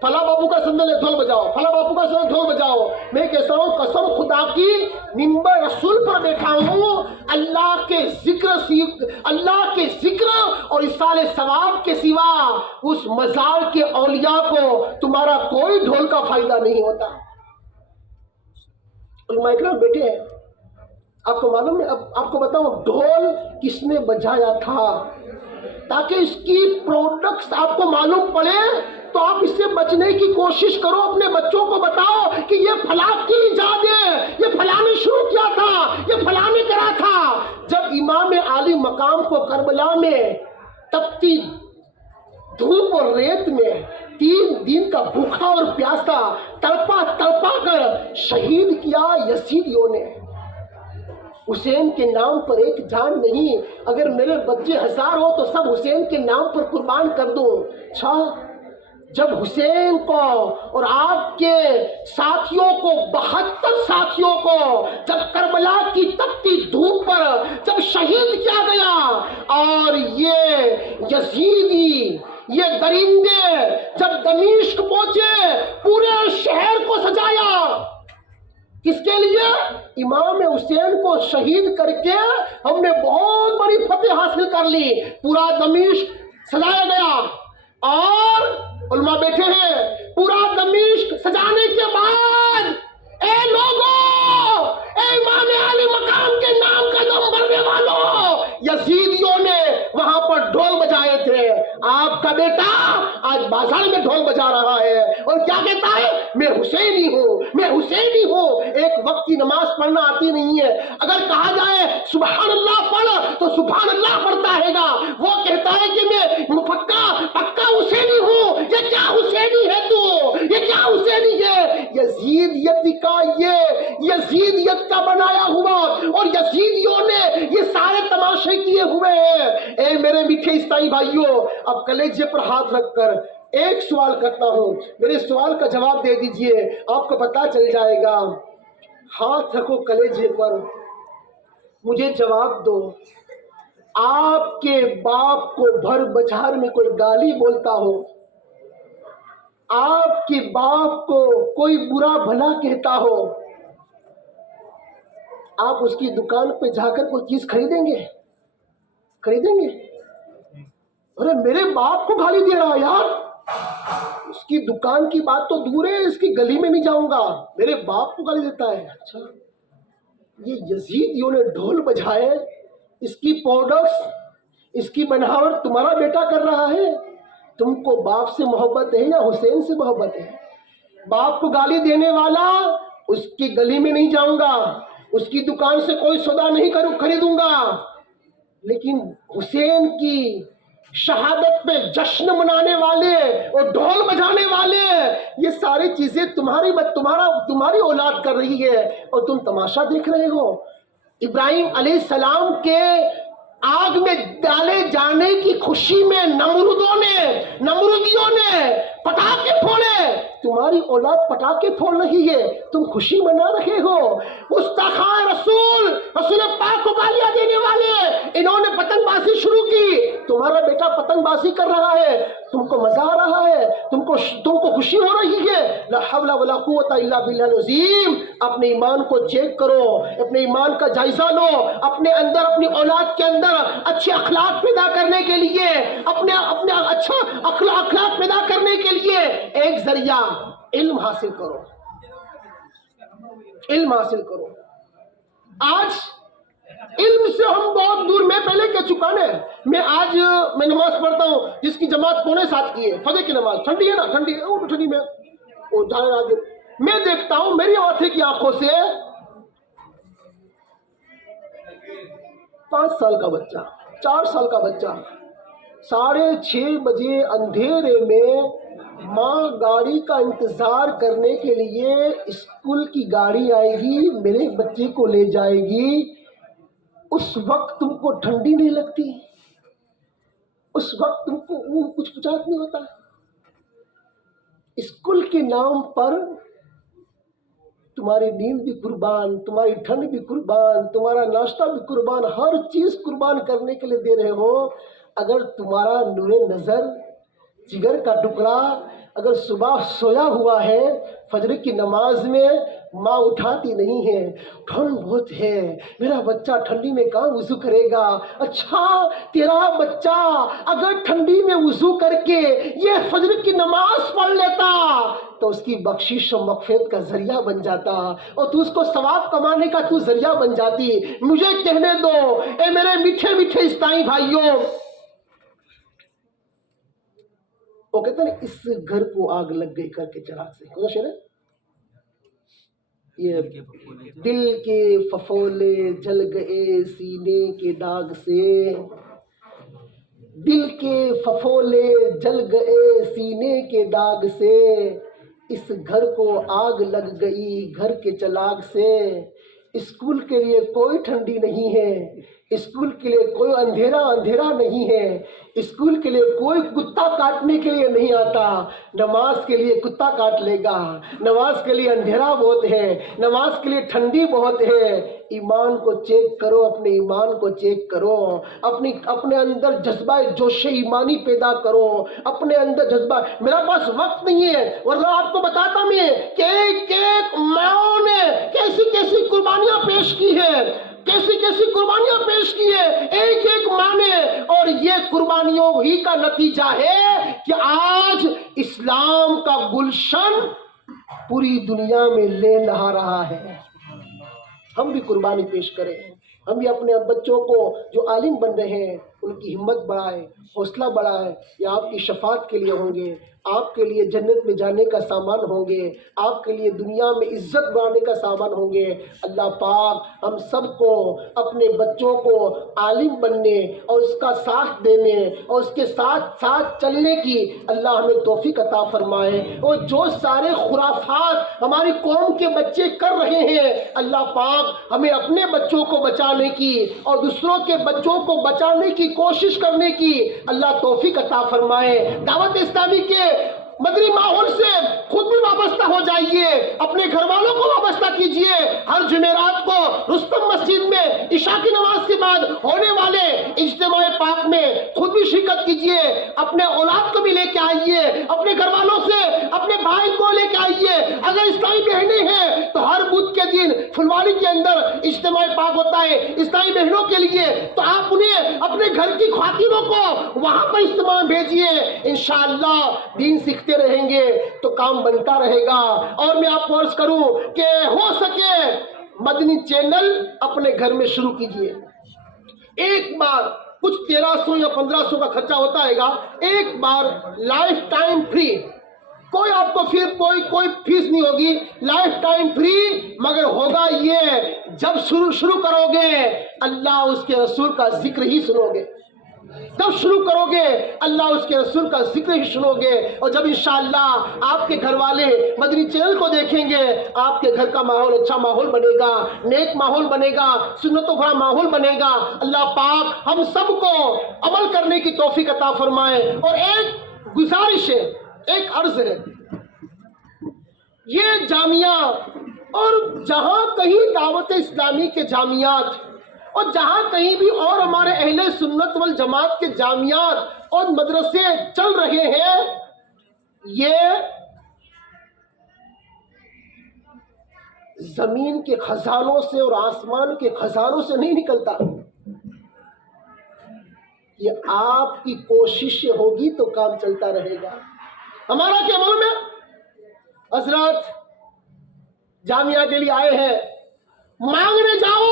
فلاں باپو کا سندل ہے، ڈھول بجاؤ، فلاں باپو کا سندل، ڈھول بجاؤ۔ میں کہتا ہوں قسم خدا کی، منبر رسول پر بیٹھا ہوں، اللہ کے ذکر اور ایصال ثواب کے سوا اس مزار کے اولیاء کو تمہارا کوئی ڈھول کا فائدہ نہیں ہوتا۔ علماء اکرام بیٹھے ہیں، آپ کو معلوم ہے؟ اب آپ کو بتاؤں ڈھول کس نے بجایا تھا، تاکہ اس کی پروڈکٹس آپ کو معلوم پڑے تو آپ اس سے بچنے کی کوشش کرو۔ اپنے بچوں کو بتاؤ کہ یہ فلاں کی ایجاد ہے، یہ فلاں نے شروع کیا تھا، یہ فلاں نے کرا تھا۔ جب امام عالی مقام کو کربلا میں تپتی دھوپ اور ریت میں 3 دن کا بھوکا اور پیاسا تڑپا کر شہید کیا یزیدیوں نے، حسین کے نام پر ایک جان نہیں، اگر میرے بچے 1000 ہو تو سب حسین کے نام پر قربان کر دوں۔ اچھا، جب حسین کو اور آپ کے ساتھیوں کو 72 ساتھیوں کو جب کربلا کی تپتی دھوپ پر جب شہید کیا گیا، اور یہ یزیدی، یہ درندے جب دمشق پہنچے، پورے شہر کو سجایا، کس کے لیے؟ امام حسین کو شہید کر کے ہم نے بہت بڑی فتح حاصل کر لی، پورا دمشق سجایا گیا۔ اور علماء بیٹھے ہیں، پورا دمشق سجانے کے بعد اے لوگوں، اے امام علی مقام کے نام کا دم بھرنے والوں، یزیدیوں نے وہاں پر ڈھول بجائے تھے۔ آپ کا بیٹا آج بازار میں ڈھول بجا رہا ہے اور کیا کہتا ہے؟ میں حسینی ہوں، میں حسینی ہوں۔ ایک وقت کی نماز پڑھنا آتی نہیں ہے، اگر کہا جائے سبحان اللہ پڑھ تو سبحان اللہ پڑھتا ہے گا۔ وہ کہتا ہے کہ میں پکا حسینی ہوں۔ یہ کیا حسینی ہے تو؟ یہ کیا حسینی ہے؟ یزیدیت کا بنایا ہوا، اور یزیدیوں نے یہ سارے تماشے کیے ہوئے ہیں۔ اے میرے میٹھے عیسائی بھائیوں، اب کلیجے پر ہاتھ رکھ کر ایک سوال کرتا ہوں، میرے سوال کا جواب دے دیجئے، آپ کو پتہ چل جائے گا۔ ہاتھ رکھو کلیجے پر، مجھے جواب دو۔ آپ کے باپ کو بھر بازار میں کوئی گالی بولتا ہو، آپ کے باپ کو کوئی برا بھلا کہتا ہو، آپ اس کی دکان پہ جا کر کوئی چیز خریدیں گے؟ خریدیں گے؟ ارے میرے باپ کو گالی دے رہا یار، اس کی دکان کی بات تو دور ہے، اس کی گلی میں نہیں جاؤں گا، میرے باپ کو گالی دیتا ہے۔ اچھا، یہ یزیدیوں نے ڈھول بجائے، اس کی پروڈکٹس، اس کی بناوٹ تمہارا بیٹا کر رہا ہے۔ تم کو باپ سے محبت ہے یا حسین سے محبت ہے؟ باپ کو گالی دینے والا، اس کی گلی میں نہیں جاؤں گا، اس کی دکان سے کوئی سودا نہیں خریدوں گا، لیکن حسین کی شہادت پہ جشن منانے والے اور ڈھول بجانے والے، یہ ساری چیزیں تمہاری اولاد کر رہی ہے اور تم تماشا دیکھ رہے ہو۔ ابراہیم علیہ السلام کے آگ میں ڈالے جانے کی خوشی میں نمرودیوں نے پٹاخے پھوڑے، تمہاری اولاد پٹاخے پھوڑ رہی ہے، تم خوشی منا رہے ہو۔ گستاخان رسول پاک کو گالیاں دینے والے، انہوں نے پتنگ بازی شروع کی، تمہارا بیٹا پتنگ بازی کر رہا ہے، تم کو مزہ آ رہا ہے، تم کو خوشی ہو رہی ہے۔ لا حول ولا قوت الا باللہ العظیم۔ اپنے ایمان کو چیک کرو، اپنے ایمان کا جائزہ لو، اپنے اندر، اپنی اولاد کے اندر اچھے اخلاق پیدا کرنے کے لیے، اپنے اچھا اخلاق پیدا کرنے کے لیے ایک ذریعہ علم حاصل کرو، علم حاصل کرو۔ آج علم سے ہم بہت دور. میں پہلے کہہ چکا نا, میں نماز پڑھتا ہوں جس کی جماعت 6:45 کی ہے, فجر کی نماز. ٹھنڈی ہے نا, ٹھنڈی ہے, ٹھنڈی میں میں دیکھتا ہوں میری آنکھوں کی آنکھوں سے 5 سال کا بچہ, 4 سال کا بچہ 6:30 بجے اندھیرے میں ماں گاڑی کا انتظار کرنے کے لیے, اسکول کی گاڑی آئے گی, میرے بچے کو لے جائے گی. اس وقت تم کو ٹھنڈی نہیں لگتی؟ اس وقت تم کو کچھ پچاس نہیں ہوتا؟ اسکول کے نام پر تمہاری نیند بھی قربان, تمہاری ٹھنڈ بھی قربان, تمہارا ناشتہ بھی قربان, ہر چیز قربان کرنے کے لیے دے رہے ہو. اگر تمہارا نور نظر, جگر کا ٹکڑا اگر صبح سویا ہوا ہے, فجر کی نماز میں ماں اٹھاتی نہیں ہے, ٹھنڈ بہت ہے, میرا بچہ ٹھنڈی میں کہاں وضو کرے گا. اچھا تیرا بچہ اگر ٹھنڈی میں وضو کر کے یہ فجر کی نماز پڑھ لیتا تو اس کی بخشش و مغفرت کا ذریعہ بن جاتا, اور تو اس کو ثواب کمانے کا تو ذریعہ بن جاتی. مجھے کہنے دو اے میرے میٹھے میٹھے اسلامی بھائیوں, وہ کہتے ہیں اس گھر کو آگ لگ گئی کر کے چراغ سے. کون شعر ہے یہ؟ دل کے ففولے جل گئے سینے کے داغ سے, دل کے ففولے جل گئے سینے کے داغ سے, اس گھر کو آگ لگ گئی گھر کے چراغ سے. اسکول کے لیے کوئی ٹھنڈی نہیں ہے, اسکول کے لیے کوئی اندھیرا نہیں ہے, اسکول کے لیے کوئی کتا کاٹنے کے لیے نہیں آتا. نماز کے لیے کتا کاٹ لے گا, نماز کے لیے اندھیرا بہت ہے, نماز کے لیے ٹھنڈی بہت ہے. ایمان کو چیک کرو, اپنے ایمان کو چیک کرو, اپنے اندر جذبہ جوش ایمانی پیدا کرو, اپنے اندر جذبہ. میرا پاس وقت نہیں ہے ورنہ آپ کو بتاتا میں کہ ایک ماں نے کیسی کیسی قربانیاں پیش کی ہے, کیسی کیسی قربانیاں پیش کی ہے ایک ماں نے. اور یہ قربانیوں ہی کا نتیجہ ہے کہ آج اسلام کا گلشن پوری دنیا میں لے لہا رہا ہے. ہم بھی قربانی پیش کریں, ہم بھی اپنے بچوں کو جو عالم بن رہے ہیں ان کی ہمت بڑھائیں, حوصلہ بڑھائیں. یہ آپ کی شفاعت کے لیے ہوں گے, آپ کے لیے جنت میں جانے کا سامان ہوں گے, آپ کے لیے دنیا میں عزت بڑھانے کا سامان ہوں گے. اللہ پاک ہم سب کو اپنے بچوں کو عالم بننے اور اس کا ساتھ دینے اور اس کے ساتھ ساتھ چلنے کی اللہ ہمیں توفیق عطا فرمائے. اور جو سارے خرافات ہماری قوم کے بچے کر رہے ہیں, اللہ پاک ہمیں اپنے بچوں کو بچانے کی اور دوسروں کے بچوں کو بچانے کی کوشش کرنے کی اللہ توفیق عطا فرمائے. دعوت اسلامی کے مدنی ماحول سے خود بھی وابستہ ہو جائیے, اپنے گھر والوں کو وابستہ کیجیے. ہر جمعرات کو رستم مسجد میں عشاء کی نماز کے بعد ہونے والے اجتماع پاک میں خود بھی شرکت کیجیے, اپنے اولاد کو بھی لے کے آئیے, اپنے گھر والوں سے اپنے بھائی کو لے کے آئیے. اگر اسلامی بہنیں ہیں تو ہر بدھ کے دن پھلواری کے اندر اجتماع پاک ہوتا ہے اسلامی بہنوں کے لیے, تو آپ انہیں اپنے گھر کی خواتینوں کو وہاں پر اجتماع بھیجیے. انشاءاللہ دین سیکھتے رہیں گے تو کام بنتا رہے گا. اور میں آپ کو عرض کروں کہ ہو سکے مدنی چینل اپنے گھر میں شروع کیجئے. ایک بار کچھ 1300 یا 1500 کا خرچہ ہوتا ہے گا, ایک بار لائف ٹائم فری, کوئی آپ کو پھر کوئی فیس نہیں ہوگی, لائف ٹائم فری. مگر ہوگا یہ جب شروع کرو گے اللہ اس کے رسول کا ذکر ہی سنو گے, جب شروع کرو گے اللہ اس کے رسول کا ذکر ہی سنو گے. اور جب انشاءاللہ آپ کے گھر والے مدنی چینل کو دیکھیں گے آپ کے گھر کا ماحول اچھا ماحول بنے گا, نیک ماحول بنے گا, سنتوں بھرا ماحول بنے گا. اللہ پاک ہم سب کو عمل کرنے کی توفیق عطا فرمائے. اور ایک گزارش ہے, ایک عرض ہے, یہ جامعہ اور جہاں کہیں دعوت اسلامی کے جامعات اور جہاں کہیں بھی اور ہمارے اہل سنت والجماعت کے جامعات اور مدرسے چل رہے ہیں, یہ زمین کے خزانوں سے اور آسمان کے خزانوں سے نہیں نکلتا. یہ آپ کی کوشش ہوگی تو کام چلتا رہے گا. ہمارا کیا معلوم ہے, حضرات جامعہ کے لیے آئے ہیں, مانگنے جاؤ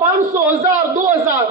500, 1000, 2000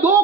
2